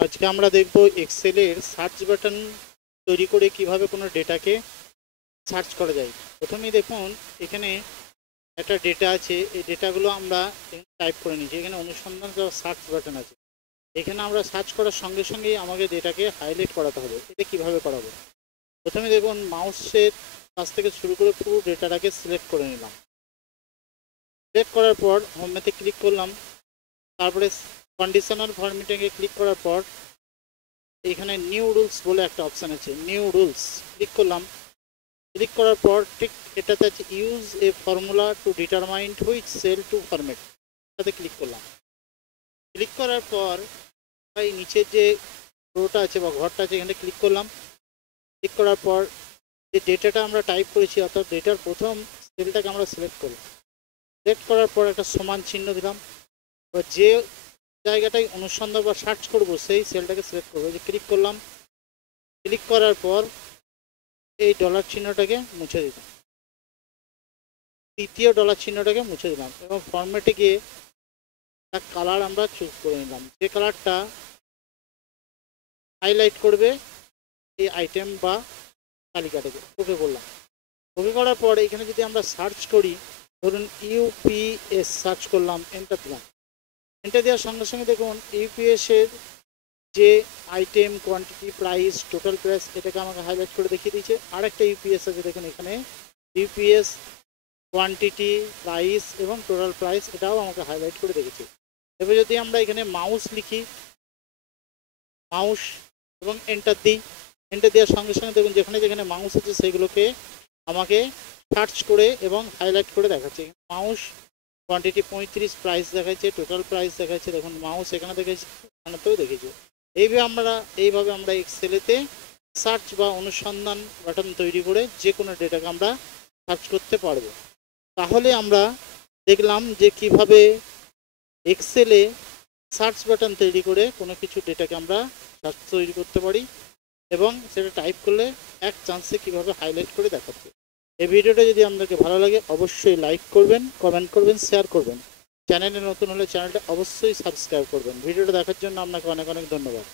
আজকে আমরা দেখব এক্সেলের সার্চ বাটন তৈরি করে কিভাবে কোনো ডেটাকে সার্চ করা যায়। প্রথমেই দেখুন এখানে একটা ডেটা আছে, এই ডেটাগুলো আমরা টাইপ করে নিয়েছি। এখানে অনুসন্ধান সার্চ বাটন আছে, এখানে আমরা সার্চ করার সঙ্গে সঙ্গেই আমাকে ডেটাকে হাইলাইট করাতে হবে। এটা কিভাবে করাবো? প্রথমে দেখুন মাউসের কাছ থেকে শুরু করে পুরো ডেটাটাকে সিলেক্ট করে নিলাম। সিলেক্ট করার পর হোমেতে ক্লিক করলাম, তারপরে কন্ডিশনাল ফরম্যাটিংয়ে ক্লিক করার পর এখানে নিউ রুলস বলে একটা অপশান আছে, নিউ রুলস ক্লিক করলাম। ক্লিক করার পর ঠিক এটাতে আছে use a formula to determine which cell to format, এটাতে ক্লিক করলাম। ক্লিক করার পর এই নিচের যে রোটা আছে বা ঘরটা আছে এখানে ক্লিক করলাম। ক্লিক করার পর যে ডেটাটা আমরা টাইপ করেছি অর্থাৎ ডেটার প্রথম সেলটাকে আমরা সিলেক্ট করলাম। সিলেক্ট করার পর একটা সমান চিহ্ন দিলাম। এবার যে জায়গাটায় অনুসন্ধান বা সার্চ করব সেই সেলটাকে সিলেক্ট করবো। যে ক্লিক করলাম, ক্লিক করার পর এই ডলার চিহ্নটাকে মুছে দিলাম, তৃতীয় ডলার চিহ্নটাকে মুছে দিলাম এবং ফরম্যাটে গিয়ে তার কালার আমরা চুজ করে নিলাম, যে কালারটা হাইলাইট করবে এই আইটেম বা তালিকাটাকে। ওকে করলাম। ওকে করার পর এখানে যদি আমরা সার্চ করি, ধরুন ইউপিএস সার্চ করলাম, এন্টার দিলাম। এন্টার দেওয়ার সঙ্গে সঙ্গে দেখুন ইউপিএসের যে item, quantity, price, total price এটাকে আমাকে হাইলাইট করে দেখিয়ে দিয়েছে। আরেকটা ইউপিএস আছে দেখুন এখানে, ইউপিএস কোয়ান্টিটি, প্রাইস এবং টোটাল প্রাইস, এটাও আমাকে হাইলাইট করে দেখেছে। এবার যদি আমরা এখানে মাউস লিখি, মাউস এবং এন্টার দিই, এন্টার দেওয়ার সঙ্গে সঙ্গে দেখুন যেখানে যেখানে মাউস আছে সেগুলোকে আমাকে সার্চ করে এবং হাইলাইট করে দেখাচ্ছে। মাউস কোয়ান্টিটি 35, প্রাইস দেখাচ্ছে, টোটাল প্রাইস দেখাচ্ছে, দেখুন মাউস এখানে দেখাচ্ছে, এখানেতেও দেখেছে। এইভাবে আমরা এক্সেলেতে সার্চ বা অনুসন্ধান বাটন তৈরি করে যে কোনো ডেটাকে আমরা সার্চ করতে পারবো। তাহলে আমরা দেখলাম যে কিভাবে এক্সেলে সার্চ বাটন তৈরি করে কোনো কিছু ডেটাকে আমরা সার্চ তৈরি করতে পারি এবং সেটা টাইপ করলে এক চান্সে কিভাবে হাইলাইট করে দেখাচ্ছে। এই ভিডিওটা যদি আপনাকে ভালো লাগে অবশ্যই লাইক করবেন, কমেন্ট করবেন, শেয়ার করবেন। চ্যানেলে নতুন হলে চ্যানেলটা অবশ্যই সাবস্ক্রাইব করবেন। ভিডিওটা দেখার জন্য আপনাকে অনেক অনেক ধন্যবাদ।